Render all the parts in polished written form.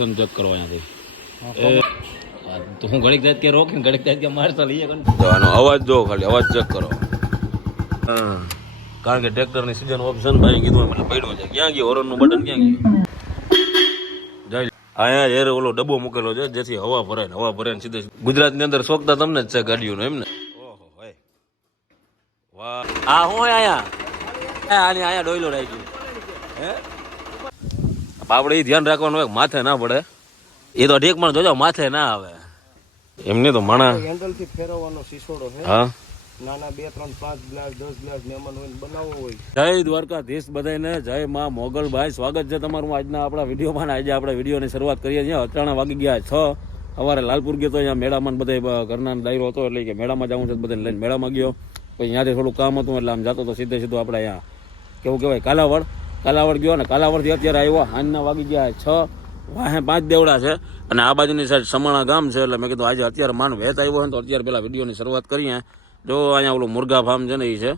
Location check કરો અહીંયાથી તો હું ઘડીક જાય કે રોક ઘડીક જાય કે મારતા લઈએ આનો અવાજ જો ખાલી અવાજ ચેક કરો કારણ કે ટ્રેક્ટરની સીઝન ઓપ્શન ભાઈ કીધું મને પડ્યો છે ક્યાં ગયું હોરનનું બટન ક્યાં ગયું જાય અહીંયા યાર ઓલો ડબ્બો મૂકેલો છે જેથી હવા ભરાય ને સીધે ગુજરાતની અંદર શોખતા તમને જ છે ગાડીઓનો એમ ને ઓહો ભાઈ વાહ આ હું અહીંયા ડોયલો રાખ્યું હે આપણે એ ધ્યાન રાખવાનું હોય માથે ના પડે એ તો ઠીક પણ જોજો માથે ના આવે એમને તો માણા હેન્ડલ થી ફેરવવાનો શીશોડો છે હા નાના 2 3 5 ગ્લાસ 10 ગ્લાસ મહેમાન હોય બનાવવો હોય. જય દ્વારકાધીશ બધાને, જય માં મોગલભાઈ, સ્વાગત છે તમારું આજના આપણા વિડીયોમાં. આજે આપણે વિડીયોની શરૂઆત કરીએ છીએ. અટાણા વાગી ગયા 6. સવારે લાલપુર ગયો તો અહીંયા મેળામાં બધા ઘરના દાયરો હતો એટલે કે મેળામાં જવું છે બધાને લઈને મેળામાં ગયો. પછી ત્યાંથી થોડું કામ હતું એટલે આમ જતો તો સીધો આપણે અહીંયા કેવું કહેવાય કાલાવડ ગયો ને કાલાવડથી અત્યારે આવ્યો. હાંજના વાગી ગયા 6. વાહે 5 દેવડા છે અને આ બાજુની સાઈડ સમાણા ગામ છે એટલે મેં કીધું આજે અત્યારે માન વેત આવ્યો હોય તો અત્યારે પેલા વિડીયોની શરૂઆત કરીએ. જો અહીંયા ઓલું મુરગા ફાર્મ છે ને એ છે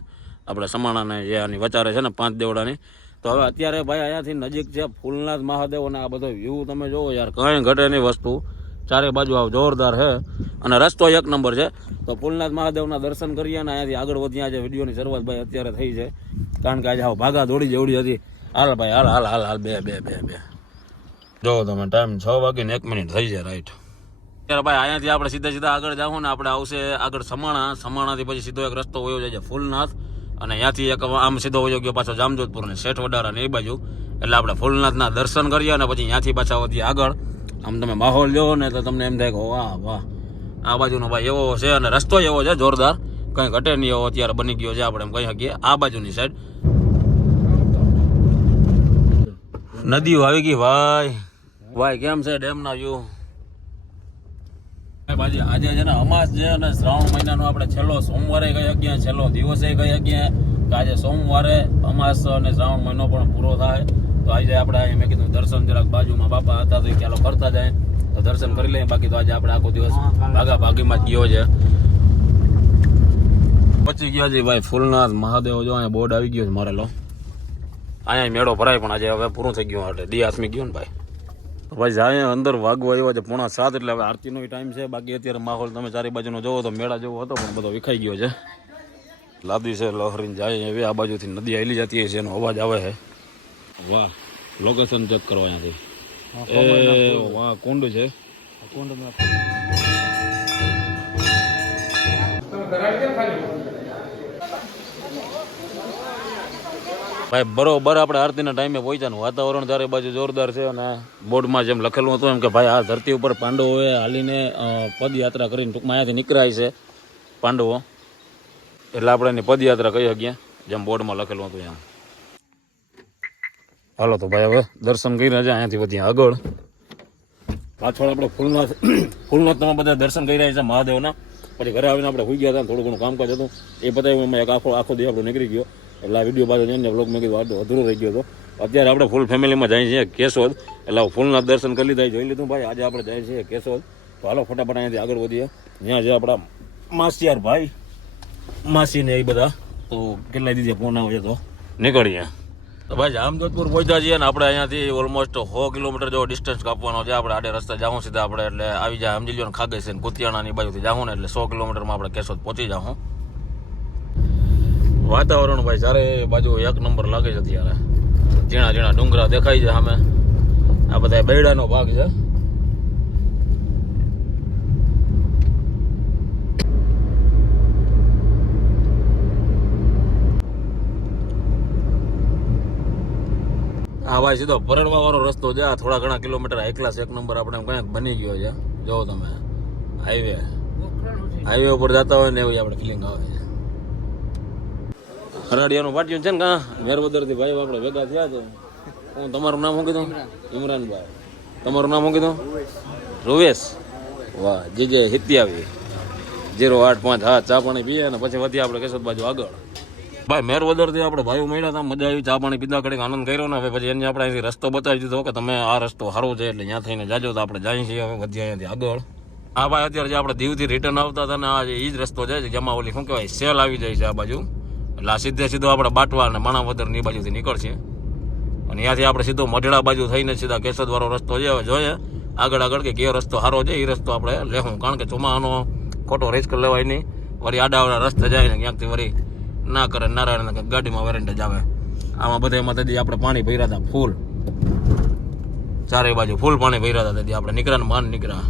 આપણે સમાણાને જે આની વચારે છે ને 5 દેવડાની. તો હવે અત્યારે ભાઈ અહીંયાથી નજીક છે ફૂલનાથ મહાદેવ અને આ બધો વ્યૂ તમે જોવો યાર, કંઈ ઘટે નહીં વસ્તુ. ચારે બાજુ આવ જોરદાર છે અને રસ્તો 1 નંબર છે. તો ફૂલનાથ મહાદેવના દર્શન કરીએ અને અહીંયાથી આગળ વધ્યા. આજે વિડીયોની શરૂઆત ભાઈ અત્યારે થઈ છે કારણ કે આજે આવ ભાગા દોડી જેવડી હતી. હાલ ભાઈ હાલ બે જો તમે ટાઈમ 6 વાગીને 1 મિનિટ થઈ જાય રાઈટ. ત્યારે ભાઈ અહીંયાથી આપણે સીધા આગળ જાઉં ને આપણે આવશે આગળ સમાણાથી પછી સીધો એક રસ્તો વયો જાય છે ફૂલનાથ અને ત્યાંથી એક આમ સીધો વયો ગયો પાછો જામજોધપુર ને શેઠ વડારા ને એ બાજુ. એટલે આપણે ફૂલનાથના દર્શન કરીએ અને પછી ત્યાંથી પાછા વધીએ આગળ. આમ તમે માહોલ જોવો ને તો તમને એમ થાય કે વાહ આ બાજુનો ભાઈ એવો છે અને રસ્તો એવો છે જોરદાર, કંઈ ઘટે નહીં એવો અત્યારે બની ગયો છે આપણે એમ કહી શકીએ. આ બાજુની સાઈડ નદીઓ આવી ગઈ ભાઈ કેમ છે ડેમના વ્યૂ. આજે છે ને અમાસ છે અને શ્રાવણ મહિનાનો આપણે છેલ્લો સોમવારે ગઈ શકીએ, છેલ્લો દિવસે ગઈ શકીએ કે આજે સોમવારે અમાસ અને શ્રાવણ મહિનો પણ પૂરો થાય. તો આજે આપણે મેં કીધું દર્શન જરાક બાજુમાં બાપા હતા તો ચાલો કરતા જાય તો દર્શન કરી લઈએ. બાકી તો આજે આપણે આખો દિવસ ભાગીમાં જ ગયો છે. પહોંચી ગયા છે ભાઈ ફૂલનાથ મહાદેવ. જો અહીંયા બોર્ડ આવી ગયો છે મારેલો. અહીંયા મેળો ભરાય પણ આજે હવે પૂરું થઈ ગયું એટલે દી આસમી ગયું ને ભાઈ. ભાઈ જાય અંદર વાગવા આવ્યા છે 6:45 એટલે હવે આરતીનો ટાઈમ છે. બાકી અત્યારે માહોલ તમે ચારે બાજુનો જોવો તો મેળા જેવો હતો પણ બધો વિખાઈ ગયો છે. લાદી છે લહરીને જાય એવી આ બાજુથી નદી હાલી જતી છે એનો અવાજ આવે છે. વાહ લોકેશન ચેક કરો અહીંયાથી. એ વાહ કુંડ છે. ભાઈ બરોબર આપણે આરતીના ટાઈમે પહોંચ્યા ને વાતાવરણ ચારે બાજુ જોરદાર છે અને બોર્ડમાં જેમ લખેલું હતું એમ કે ભાઈ આ ધરતી ઉપર પાંડવોએ હાલીને પદયાત્રા કરીને ટૂંકમાં અહીંયાથી નીકળાય છે પાંડવો, એટલે આપણે એની પદયાત્રા કહી શકીએ જેમ બોર્ડમાં લખેલું હતું એમ. હાલો તો ભાઈ હવે દર્શન કર્યા છે અહીંયાથી વધ્યા આગળ. પાછળ આપણે ફૂલનાથ તમે બધા દર્શન કરી રહ્યા છે મહાદેવના. પછી ઘરે આવીને આપણે હોઈ ગયા હતા, થોડું ઘણું કામકાજ હતું એ બતાવ્યું. એક આખો દી આપણો નીકળી ગયો એટલે આ વિડીયો પાછો જઈને બ્લોગ મેં કીધું અધૂરો રહી ગયો હતો. અત્યારે આપણે ફૂલ ફેમિલીમાં જાય છીએ કેશોદ એટલે ફૂલનાથ દર્શન કરી લીધા જોઈ લીધું ભાઈ. આજે આપણે જાય છીએ કેશોદ. તો હાલો ફટાફટ અહીંયાથી આગળ વધીએ. જ્યાં છે આપણા માસિયાર ભાઈ માસીને એ બધા તો કેટલાય દીધે ફોન આવે છે તો નીકળીએ. તો ભાઈ જામજોધપુર પહોંચ્યા છીએ ને આપણે અહીંયાથી ઓલમોસ્ટ 100 કિલોમીટર જેવો ડિસ્ટન્સ કાપવાનો છે. આપણે આડે રસ્તે જાઉં સીધા આપણે એટલે આવી જાય સમજી લો ને ખાગેસ ને કુતિયાણાની બાજુથી જાઉં ને એટલે 100 કિલોમીટરમાં આપણે કેશોદ પહોંચી જાઉં. વાતાવરણ ભાઈ ચારે બાજુ 1 નંબર લાગે છે અત્યારે. ઝીણા ડુંગરા દેખાય છે સામે. આ બધા બેડાનો ભાગ છે. હા ભાઈ સીધો પરડવા વાળો રસ્તો છે. થોડા ઘણા કિલોમીટર હાઈ ક્લાસ 1 નંબર આપણે કંઈક બની ગયો છે. જો તમે હાઈવે ઉપર જતા હોય ને એવી આપણે ફિલિંગ આવે છે. હરાડિયાનું પાટિયું છે ને કાં મેરવદરથી ભાઈ આપણે ભેગા થયા છે. હું તમારું નામ શું કીધું? ઇમરાનભાઈ. તમારું નામ શું કીધું? રૂવેશ. વાહ જીજે હિતી આવી 085. હા ચા પાણી પીએ ને પછી વધી આપણે કેશોદ બાજુ આગળ. ભાઈ મેરવદરથી આપણે ભાઈઓ મળ્યા હતા, મજા આવી, ચા પાણી પીધા, ઘડીક આનંદ કર્યો ને હવે પછી એને આપણે અહીંથી રસ્તો બતાવી દીધો કે તમે આ રસ્તો સારો છે એટલે ત્યાં થઈને જાજો. તો આપણે જઈએ છીએ હવે વધી અહીંયાથી આગળ. હા ભાઈ અત્યારે જે આપણે દીવથી રિટર્ન આવતા હતા ને આ એ જ રસ્તો છે જેમાં ઓલી શું કહેવાય સેલ આવી જાય છે આ બાજુ. એટલે આ સીધો આપણે બાટવા અને માણાવદરની બાજુથી નીકળશે અને ત્યાંથી આપણે સીધો મઢડા બાજુ થઈને સીધા કેશોદ વાળો રસ્તો છે. હવે જોઈએ આગળ કે કયો રસ્તો સારો છે એ રસ્તો આપણે લેવું, કારણ કે ચોમાસાનો ખોટો રિસ્ક લેવાય નહીં. વળી આડાવાળા રસ્તે જાય ને ક્યાંકથી વળી ના કરે નારાયણ ગાડીમાં વેરેન્ટેજ આવે. આમાં બધા એમાં તેથી આપણે પાણી ભર્યા હતા ફૂલ, ચારે બાજુ ફૂલ પાણી ભર્યા હતા. તેથી આપણે નીકળ્યા ને માન નીકળ્યા.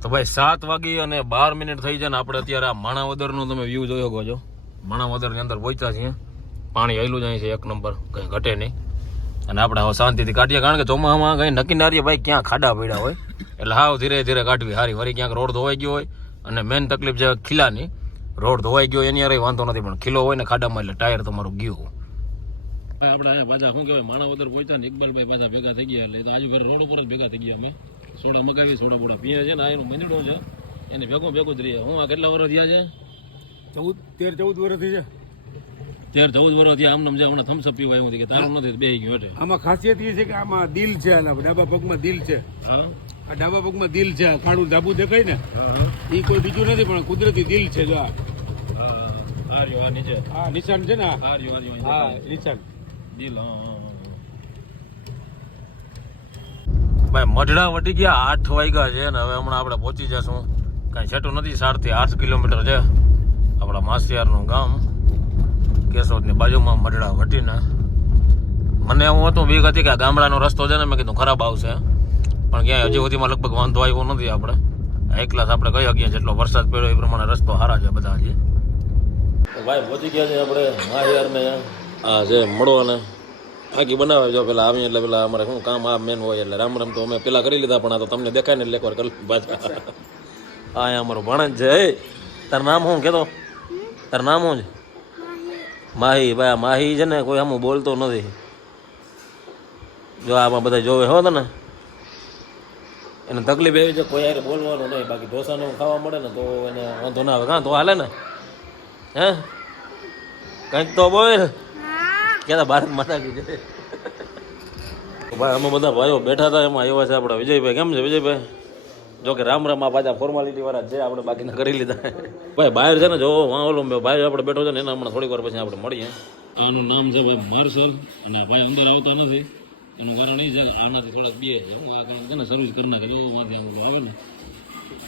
તો ભાઈ 7 વાગી અને 12 મિનિટ થઈ જાય ને આપણે અત્યારે આ માણાવદરનો તમે વ્યૂ જોયો ગો છો. માણાવદરની અંદર પહોંચ્યા છીએ. પાણી આવેલું જ અહીં છે એક નંબર, કંઈ ઘટે નહીં. અને આપણે હવે શાંતિથી કાઢીએ, કારણ કે ચોમાસામાં કંઈ નક્કી ના રહીએ ભાઈ ક્યાં ખાડા પડ્યા હોય, એટલે હાવ ધીરે ધીરે કાઢવી સારી. વળી ક્યાંક રોડ ધોવાઈ ગયો હોય, અને મેન તકલીફ છે ખીલાની. રોડ ધોવાઈ ગયો એની યાર વાંધો નથી, પણ ખીલો હોય ને ખાડામાં એટલે ટાયર તમારું ગયું. આપણે અહીંયા પાછા શું કહેવાય માણાવદર પહોંચ્યા ને ઇકબાલભાઈ પાછા ભેગા થઈ ગયા, એટલે તો આજે ફેર રોડ ઉપર જ ભેગા થઈ ગયા. અમે સોડા મગાવી, સોડા બોડા પીએ છે ને આ એનું મંદિડો છે એને ભેગું જ રહીએ. હું આ કેટલા વર્ષ થયા છે? 13-14 વર્ષથી છે. 13-14 વર્ષ થયા. આમ છે હમણાં થમ્સઅપ પીવા એવું કે તારું નથી બે ગયું એટલે. આમાં ખાસિયત એ છે કે આમાં દિલ છે, ડાબા પગમાં દિલ છે. હા, આ ડાબા પગમાં દિલ છે. આ કાળું ધાબુ દેખાય ને એ કોઈ બીજું નથી, પણ કુદરતી દિલ છે. જો આ નીચે આ નિશાન છે ને, હા નિશાન દિલ. ભાઈ મઢડા વટી ગયા, 8 વાગ્યા છે ને હવે હમણાં આપણે પહોંચી જશું. કાંઈ છેટું નથી, 7 થી 8 કિલોમીટર છે આપણા માસિયારનું ગામ. કેશોદની બાજુમાં મઢડા વટીને. મને એવું હતું બીક હતી કે આ ગામડાનો રસ્તો છે ને, મેં કીધું ખરાબ આવશે, પણ ક્યાંય હજી સુધીમાં લગભગ વાંધો આવ્યો નથી. આપણે એકલા આપણે કહી શકીએ, જેટલો વરસાદ પડ્યો એ પ્રમાણે રસ્તો સારા છે બધા. હજી ભાઈ પહોંચી ગયા છે આપણે માહિયારને. આ છે મળવાને ફાંકી બનાવે જો પેલા આવીએ એટલે પેલા અમારે શું કામ આ મેન હોય એટલે રામ રામ તો અમે પેલા કરી લીધા, પણ આ તો તમને દેખાય ને એટલે એકવાર કરી પાછા. હા અહીંયા અમારો ભણજ છે. તારું નામ શું કહેતો? તારું નામ શું છે? માહી. ભાઈ માહી છે ને કોઈ આમ બોલતો નથી. જો આમાં બધા જોવે હો ને એને તકલીફ એવી છે, કોઈ યારે બોલવાનું નહીં. બાકી ઢોસાને ખાવા મળે ને તો એને વાંધો ના આવે. કાં તો હાલે ને? હે કંઈક તો બોલ ક્યાં ભારત માતા કી જય. ભાઈ અમે બધા ભાઈઓ બેઠા હતા, એમાં આવ્યા છે આપણા વિજયભાઈ. કેમ છે વિજયભાઈ? જો કે રામ રામ. આ પાછા ફોર્માલિટી વાળા છે, આપણે બાકીના કરી લીધા. ભાઈ બહાર છે ને જો ઓલો ભાઈ આપણે બેઠો છે ને એના હમણાં થોડીક વાર પછી આપણે મળીએ. આનું નામ છે ભાઈ માર્શલ, અને ભાઈ અંદર આવતા નથી. એનું કારણ એ છે કે આનાથી થોડાક બે છે. હું આ કારણ છે ને સર્વિસ કરી નાખે. જો માંથી આવે ને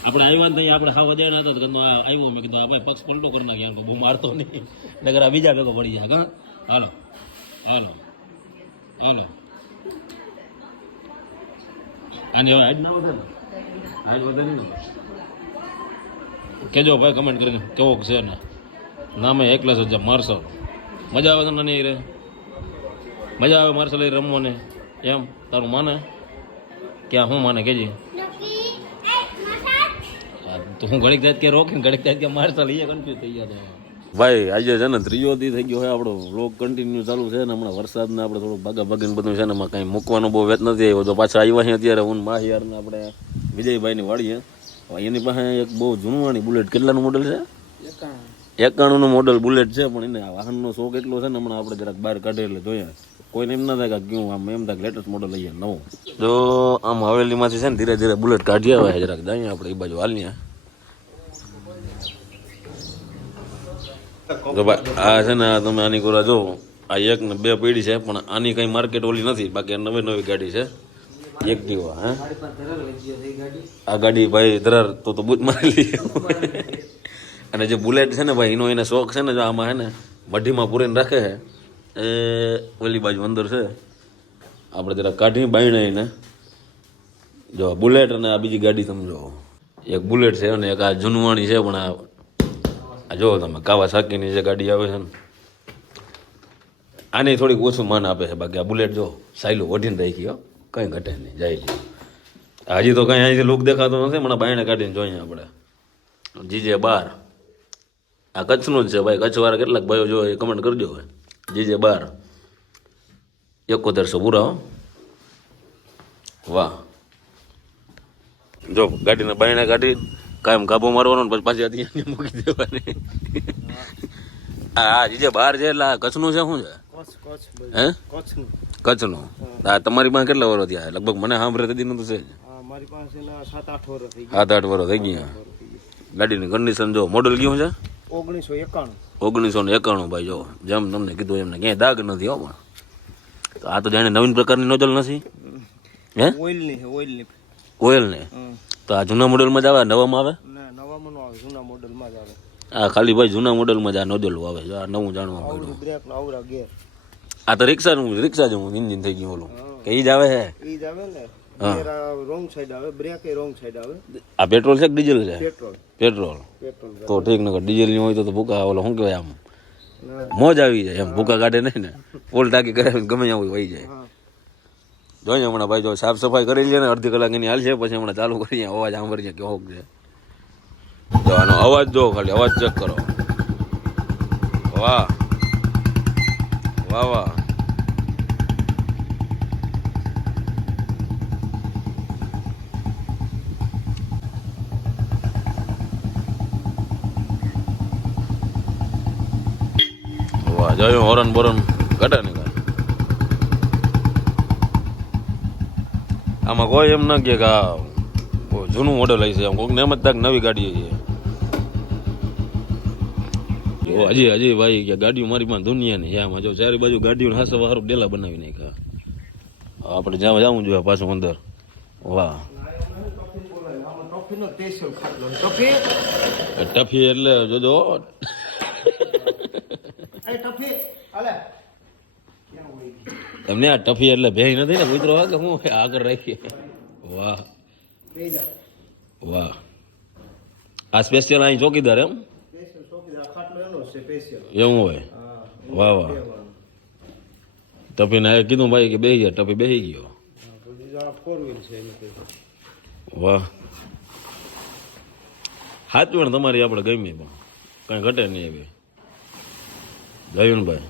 આપણે આવ્યા ને ત્યાં આપણે હા વધારે હતા તો આવ્યો. મેં કીધું આ ભાઈ પક્ષ પલટો કરી નાખ્યા, બહુ મારતો નહીં નગર આ બીજા ભેગો પડી જાય. હા હાલો હાલો હાલો. આની હવે હાઈટ ના વધે ને? હાઈટ વધે નહીં ને? કેજો ભાઈ કમેન્ટ કરીને કેવો છે ને. નામે એકલા જ માર્શલ. મજા આવે છે ને નહીં રે? મજા આવે માર્શલ એ રમવાને? એમ તારું માને? ક્યાં શું માને કેજી? તો હું ઘડીક જાય કે રોકીને ઘડીક જાય કે માર્શલ એ કન્ફ્યુઝ થઈ ગયા હતા. ભાઈ આજે છે ને 3 દી થઈ ગયો હોય આપણો વ્લોગ કન્ટિન્યુ ચાલુ છે ને. હમણાં વરસાદને આપણે થોડું ભાગા ભાગીને બધું છે ને એમાં કાંઈ મૂકવાનો બહુ વેત નથી આવ્યો. તો પાછા આવ્યા છીએ અત્યારે હું માહિયારને આપણે વિજયભાઈની વાડીએ. એની પાસે એક બહુ જૂનવાણી બુલેટ. કેટલાનું મોડલ છે? 91નું મોડલ બુલેટ છે, પણ એને વાહનનો શોખ એટલો છે ને હમણાં આપણે જરાક બહાર કાઢે એટલે જોઈએ. કોઈને એમ ના થાય કે કેવું આમ એમ થાય લેટેસ્ટ મોડલ લઈએ નવું. જો આમ હવેલીમાંથી છે ને ધીરે ધીરે બુલેટ કાઢી આવે જરાક જઈએ આપણે એ બાજુ હાલીએ. તો ભાઈ આ છે ને તમે આની કોરા જો આ 1 ને 2 પેઢી છે, પણ આની કંઈ માર્કેટ ઓલી નથી. બાકી નવી ગાડી છે એક્ટિવા. હે આ ગાડી ભાઈ ધરાર તો બૂચ મારી લઈએ. અને જે બુલેટ છે ને ભાઈ એનો એને શોખ છે ને, જો આમાં છે ને મઢીમાં પૂરીને રાખે છે. એ ઓલી બાજુ અંદર છે, આપણે જરા કાઢી બાયણે જો બુલેટ. અને આ બીજી ગાડી સમજો, એક બુલેટ છે અને એક આ જૂનવાણી છે. પણ આ જો તમે કાવાસાકીની જે ગાડી આવે છે ને આને થોડીક ઓછું માન આપે છે. બાકી આ બુલેટ જો સાયલું વઢીને રાખી હો, કંઈ ઘટે નહીં જાય. હજી તો કંઈ અહીંથી લુક દેખાતો નથી. હમણાં બાયણે કાઢીને જોઈએ આપણે. જીજે 12 આ કચ્છનું જ છે ભાઈ. કચ્છવાળા કેટલાક ભાઈઓ જો એ કમેન્ટ કરજો. હોય જીજે 12 7100 પૂરા. વાહ જો ગાડીને બાયણે કાઢી કાયમ કાબુ મારવાનો પછી પાછી ત્યાં મૂકી દેવાની. હા જીજે 12 છે એટલે કચ્છનું છે. શું છે? હે કચ્છનું. હા તમારી પાસે કેટલા વર્ષ થયા? લગભગ મને સાંભળે તેથી નતું છે. મારી પાસે 7-8 વર્ષ થઈ 7-8 વર્ષ થઈ ગયા. ગાડીની કન્ડિશન જો મોડલ કયું છે? 1991 ભાઈ. જો જેમ તમને કીધું એમને ક્યાંય દાગ નથી હો. પણ તો આ તો જાણે નવીન પ્રકારની નોજલ નથી. હે ઓઇલની છે ઓઇલની. ઓઇલ ને તો આ જૂના મોડેલમાં જ આવે નવામાં આવે ના નવામાં નો આવે, જૂના મોડલમાં જ આવે. આ ખાલી ભાઈ જૂના મોડેલમાં જ આ નોજલ આવે છે. આ નવું જાણવા મળ્યું. આવડું બ્રેક નો આવડા ગેર. આ તો રિક્ષા જેવું ઇન્જિન થઈ ગયું ઓલું કે ઈ જ આવે છે. ઈ જ આવે ને. ગેર રોંગ સાઈડ આવે, બ્રેક એ રોંગ સાઈડ આવે. આ પેટ્રોલ છે કે ડીઝલ છે? પેટ્રોલ. Petrol petrol. તો ઠીક નકર ડીઝલ ની હોય તો ભૂકા ઓલો શું કહેવાય આમ મોજ આવી જાય એમ. ભૂકા કાઢે નહીં ને ફૂલ ટાંકી કરે ગમે ત્યાં વહી જાય. જોઈએ હમણાં ભાઈ જો સાફ સફાઈ કરી લે ને અડધી કલાક એની હાલ છે પછી હમણાં ચાલુ કરીએ અવાજ સાંભળીએ કેવો છે. જો આનો અવાજ જો ખાલી અવાજ ચેક કરો. વાહ વાહ વાહ. વાહ જોયું હોરન બોરન ઘટે ને કાંઈ. આમાં કોઈ એમ ના કે આ જૂનું મોડેલ હશે એમ કોઈક એમ જ તક નવી ગાડી છે. હજી ભાઈ કે ગાડીઓ મારી પાસે દુનિયા ની આમાં જો ચારે બાજુ ગાડીઓ હાસે હારું ડેલા બનાવી નાખ્યા. આપણે જ્યાં જવું જોઈએ પાછું અંદર. વાહ ટફી એટલે જોજો એમને આ ટફી એટલે ભેઈ નથી ને મિત્રો કે હું આગળ રાખીએ. વાહ વાહ. આ સ્પેશિયલ અહીં ચોકીદાર એમ એવું હોય. વાહ વાહ. ટફીને કીધું ભાઈ કે બેસી ગયા ટફી બેસી ગયો. વાહ સાચું તમારી આપણે ગમી પણ કઈ ઘટે નહીં એવી. જોયું ને ભાઈ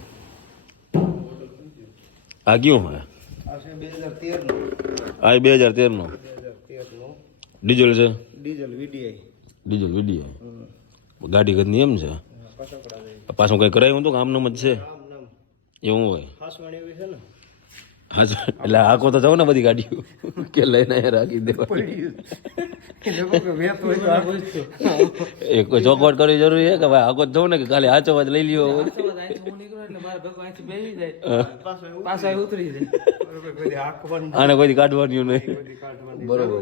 આ કયું હે? આ 2013 નો ડીઝલ છે. ડીઝલ વીડીઆઈ ગાડી ઘરની એમ છે. પાછું કઈ કરાયું તો આમનામ જ છે એવું હોય. હા એટલે આખો તો જાવ ને બધી ગાડીઓ કે લઈને રાખી દેવા. એ કોઈ ચોખવટ કરવી જરૂરી છે કે ભાઈ આખો જવું ને કે ખાલી આચો વાત લઈ લ્યો. આને કોઈ કાઢવાની નહીં બરોબર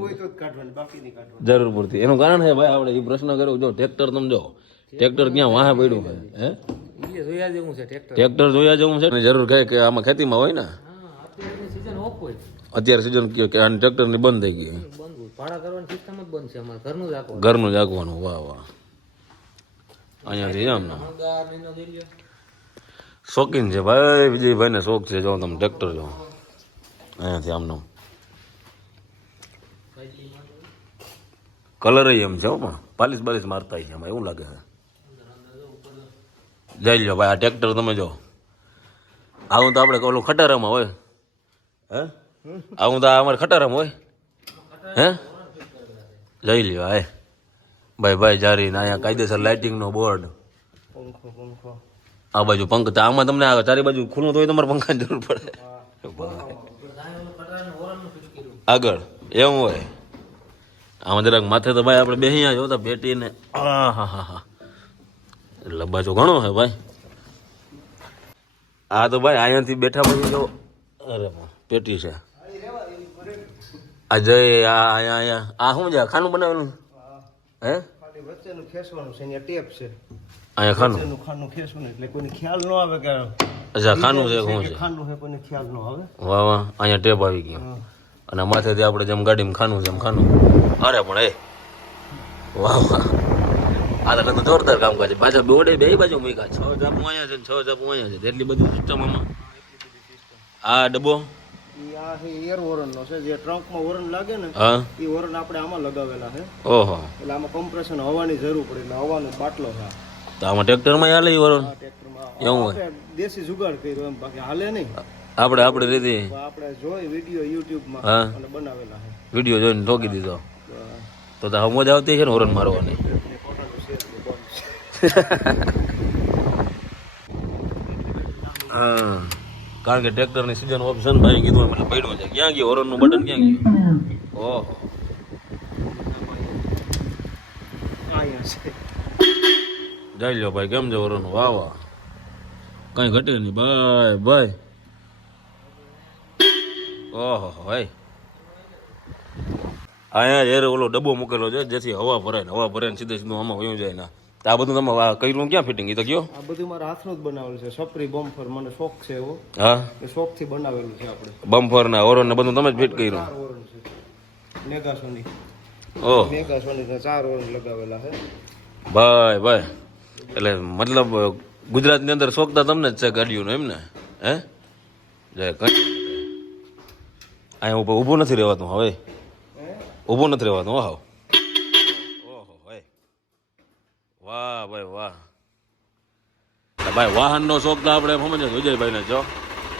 જરૂર પૂરતી. એનું કારણ છે ભાઈ આપણે એ પ્રશ્ન કર્યો જો ટ્રેક્ટર તમે જો ટ્રેક્ટર ક્યાં વાહે પડ્યું છે હે ટ્રેક્ટર જોયા જેવું છે ને જરૂર કહે કે આમાં ખેતીમાં હોય ને અત્યારે સીઝન કયો કે આને ટ્રેક્ટર ની બંધ થઈ ગઈ ઘરનું જ રાખવાનું. વાહ વાહ. અહીંયાથી આમ શોખીન છે ભાઈ વિજયભાઈ ને શોખ છે જો તમે ટ્રેક્ટર જો અહીંયાથી આમનો કલર એમ છે પણ પાલિશ બાલિશ મારતા છે એમાં એવું લાગે છે. જઈ લો ભાઈ આ ટ્રેક્ટર તમે જો આવું તો આપણે ઓલું ખટારામાં હોય હે આવું તો અમારે ખટારામાં હોય હે. જઈ લ્યો હાય ભાઈ ભાઈ જારી ને અહીંયા કાયદેસર લાઇટિંગ નો બોર્ડ આ બાજુ પંખ આમાં તમને ચારે બાજુ ખુલ્લું તો હોય તમારે પંખાની જરૂર પડે આગળ એવું હોય. આમાં જરાક માથે તો ભાઈ આપણે બેસી જોતા બેટીને હા હા હા હા એટલે બાજુ ઘણો છે ભાઈ. આ તો ભાઈ અહીંયાથી બેઠા પછી જો અરે પેટી છે આ જય આ અહીંયા આ શું છે ખાનું બનાવેલું હે વચ્ચેનું ખેસવાનું છે અહીંયા ટેપ છે અહીંયા ખાનું ખાનું ખેસવાનું એટલે કોઈને ખ્યાલ ન આવે કે અચ્છા ખાનું છે શું છે ખાનું છે કોઈને ખ્યાલ ન આવે. વાહ વાહ અહીંયા ટેપ આવી ગયો અને માથેથી આપણે જેમ ગાડીમાં ખાનું છે એમ ખાનું. અરે પણ એ વાહ વાહ આ તો જોરદાર કામ કરે છે. પાછા બોડે બે બાજુ મૂક્યા 6 જાપુ અહીંયા છે 6 જાપુ અહીંયા છે એટલી બધી સિસ્ટમ આમાં. આ ડબ્બો આ એર હોરન નો છે જે ટ્રંકમાં હોરન લાગે ને હા એ હોરન આપણે આમાં લગાવેલા છે. ઓહો એટલે આમાં કમ્પ્રેશન હવાની જરૂર પડે એટલે હવાનો બાટલો છે. તો આમાં ટ્રેક્ટરમાં હાલે વરણ ટ્રેક્ટરમાં એવું હોય દેશી જુગાડ કર્યો એમ બાકી હાલે નહીં. આપણે રીતે આપણે જોઈ વિડીયો યુટ્યુબ માં હા અને બનાવેલા છે. વિડીયો જોઈને ઠોકી દીધો તો મજા આવતી છે ને હોરન મારવાની. હા કારણ કે ટ્રેક્ટરની સીઝન ઓપ્શન ભાઈ કીધું એટલે પડ્યું છે. ક્યાં ગયું હોરનનું બટન ક્યાં ગયું? ઓહો જઈ લો ભાઈ કેમ છે હોરન? વાહ વાહ કઈ ઘટે નહીં ભાઈ ભાઈ. ઓહો ભાઈ અહીંયા યાર ઓલો ડબ્બો મૂકેલો છે જેથી હવા ભરાય ને સીધે સીધું આમાં વયું જાય ને તો આ બધું તમે કર્યું ક્યાં ફિટિંગ એ તો કયો આ બધું મારા હાથનું જ બનાવેલું છે સપરી બમ્ફર મને શોખ છે એવો હા એ શોખથી બનાવેલું છે આપણે બમ્ફર ને હોરન ને બધું તમે જ ફિટ કર્યું 4 ઓરન છે મેગાસોની ઓહ મેગાસોની 4 ઓરન લગાવેલા છે ભાઈ એટલે મતલબ ગુજરાતની અંદર શોખતા તમને જ છે ગાડીઓનો એમ ને હે જય કઈ અહીંયા ઊભું નથી રહેવાતું હવે ઊભું નથી રહેવાતું હાવ ઓહો ભાઈ વાહ ભાઈ વાહ ભાઈ વાહનનો શોખ તો આપણે સમજે વિજયભાઈને જો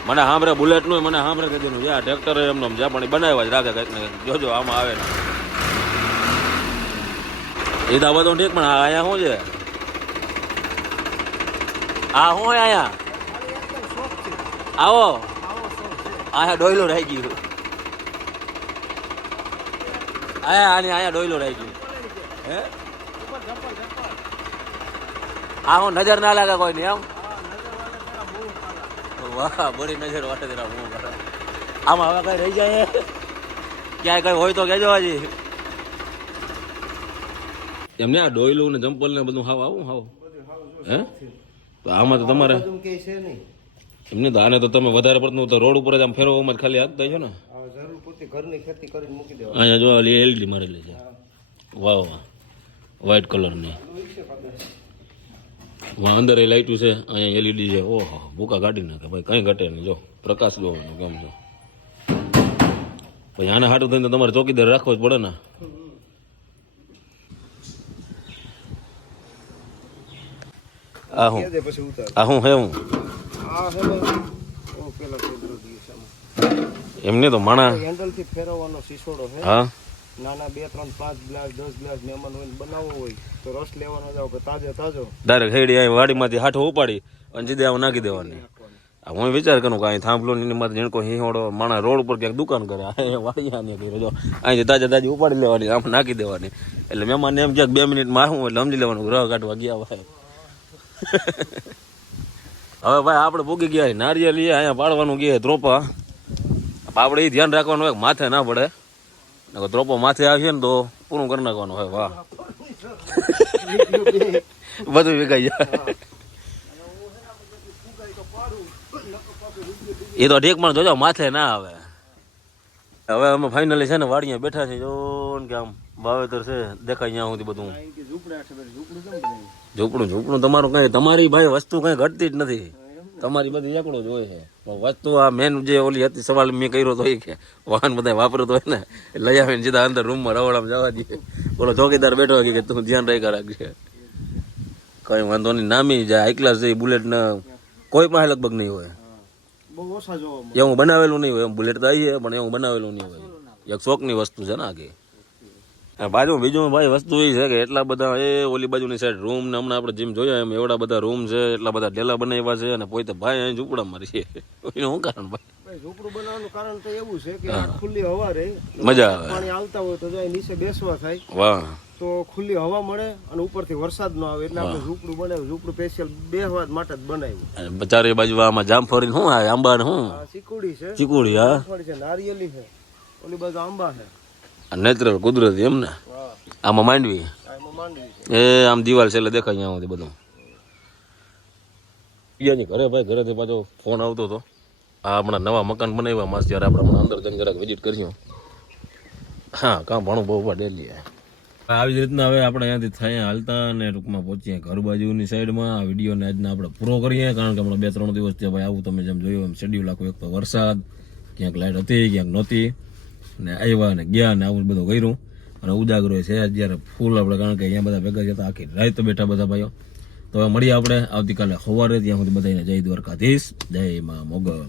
મને સાંભળે બુલેટનું મને સાંભળે કીધું યા ટ્રેક્ટર એમને જ્યાં પણ બનાવ્યા જ રાખે કંઈક ને કંઈક જોજો આમાં આવે ને એ તો બધું ઠીક પણ અહીંયા શું છે આ શું અહીંયા આવો અહીંયા ડોયલું રહી ગયું અહીંયા ડોયલું રહી ગયું હે આ હું નજર ના લાગે કોઈ નહીં એમ વાહ બધી નજર વાટે જરા હું આમાં હવે કઈ રહી જાય ક્યાંય કઈ હોય તો કહેજો હજી એમને આ ડોયલું ને જમ્પલ ને બધું હાવ આવું હાવ હે તો આમાં તો તમારે બધું કે છે નહીં એમને તો આને તો તમે વધારે પડતું તો રોડ ઉપર જ આમ ફેરવવામાં જ ખાલી હાથ થાય છે ને આ જરૂર પૂરતી ઘરની ખેતી કરીને મૂકી દેવા અહીંયા જો એલઈડી મારેલી છે વાહ વાહ વ્હાઈટ કલરની વાહ અંદર એ લાઈટું છે અહીંયા એલઈડી છે ઓહો ભૂકા કાઢી નાખે ભાઈ કંઈ ઘટે નહીં જો પ્રકાશ જોવાનું કેમ છે ભાઈ આને હાટું થઈને તો તમારે ચોકીદાર રાખવો જ પડે ને આ હું દે પછી ઉતાર આ હું હે હું આ છે ને ઓ પેલા કુદરતી છે એમને તો માણા હેન્ડલ થી ફેરવવાનો શીશોડો છે હા નાના 2 3 5 ગ્લાસ 10 ગ્લાસ મહેમાન હોય બનાવવો હોય તો રસ લેવાનો જાવ કે તાજો ડાયરેક્ટ હેડી આવી વાડીમાંથી હાથો ઉપાડી અને સીધે આવું નાખી દેવાની હું વિચાર કરું કે અહીં થાંભલો ની માથે જીણકો હિહોડો માણા રોડ ઉપર ક્યાંક દુકાન કરે વાડિયા કરે જો અહીંથી તાજી ઉપાડી લેવાની આમ નાખી દેવાની એટલે મહેમાનને એમ ક્યાંક 2 મિનિટમાં આવું એટલે સમજી લેવાનું ગ્રહ કાઢવા ગયા ભાઈ હવે ભાઈ આપણે ભૂગી ગયા નારિયેળ અહીંયા પાડવાનું ગયા ત્રોપા આપણે એ ધ્યાન રાખવાનું હોય માથે ના પડે ત્રોપો માથે આવશે ને તો પૂરું કરી નાખવાનું હોય વાહ બધું વિકાઈ જાય એ તો ઠીક પણ જોજો માથે ના આવે હવે અમે ફાઇનલી છે ને વાડીએ બેઠા છે જો કે આમ વાવેતર છે દેખાય અહીંયા સુધી બધું ઝૂંપડું તમારું કઈ તમારી ભાઈ વસ્તુ કઈ ઘટતી જ નથી તમારી બધી એકડો જ હોય છે પણ વસ્તુ આ મેન જે ઓલી હતી સવાલ મેં કર્યો તો એ કે વાહન બધા વાપરતો હોય ને લઈ આવીને સીધા અંદર રૂમમાં રવાડામાં જવા દઈએ બોલો ચોકીદાર બેઠો હોય કે તું ધ્યાન રાખ્યા રાખજે કઈ વાંધો નહીં નામી જાય હાઈ ક્લાસ જઈ બુલેટ ને કોઈ પાસે લગભગ નહીં હોય બહુ ઓછા જોવા મળે એવું બનાવેલું નહીં હોય એમ બુલેટ તો આવી પણ એવું બનાવેલું નહીં હોય એક શોખની વસ્તુ છે ને આગે બાજુ બીજું ભાઈ વસ્તુ એ છે કે એટલા બધા એ ઓલી બાજુની સાઈડ રૂમ ને હમણાં આપણે જેમ જોયા એમ એવડા બધા રૂમ છે એટલા બધા ડેલા બનાવ્યા છે અને પોતે ભાઈ અહીં ઝૂંપડા મારી એનું શું કારણ ભાઈ ઝૂંપડું બનાવવાનું કારણ તો એવું છે કે આ ખુલ્લી હવા રહે મજા આવે પાણી આવતા હોય તો જાય નીચે બેસવા થાય વાહ તો ખુલ્લી હવા મળે અને ઉપરથી વરસાદ ન આવે એટલે આપણે ઝૂંપડું બનાવ્યું ઝૂંપડું સ્પેશિયલ બેસવા માટે જ બનાવ્યું ચારે બાજુ આમાં જામફળી શું આવે આંબા ને શું આ ચીકુડી છે ચીકુડી હા જામફળી છે નારિયેલી છે ઓલી બાજુ આંબા છે નેચરલ કુદરતી એમ ને આમાં માંડવી એમાં માંડવી એ આમ દિવાલ છે એટલે દેખાય અહીંયા બધું પિયાની ઘરે ભાઈ ઘરેથી પાછો ફોન આવતો હતો આ હમણાં નવા મકાન બનાવ્યા મસ્ત ત્યારે આપણે અંદર જઈને જરાક વિઝિટ કરીશું હા કામ ભણું બહુ ડેલી આવી જ રીતના હવે આપણે અહીંયાથી થયા હાલતા અને ટૂંકમાં પહોંચીએ ઘર બાજુની સાઈડમાં આ વિડીયોને આજના આપણે પૂરો કરીએ કારણ કે હમણાં 2-3 દિવસ ત્યાં ભાઈ આવું તમે જેમ જોયું એમ શેડ્યુલ આખું એક તો વરસાદ ક્યાંક લાઈટ હતી ક્યાંક નહોતી ને આવ્યા ને ગયા ને આવું બધું કર્યું અને ઉજાગરો છે જ્યારે ફૂલ આપણે કારણ કે અહીંયા બધા ભેગા જતા આખી રાત બેઠા બધા ભાઈઓ તો હવે મળીએ આપણે આવતીકાલે સવારે ત્યાં સુધી બધાને જય દ્વારકાધીશ જય મા મોગલ.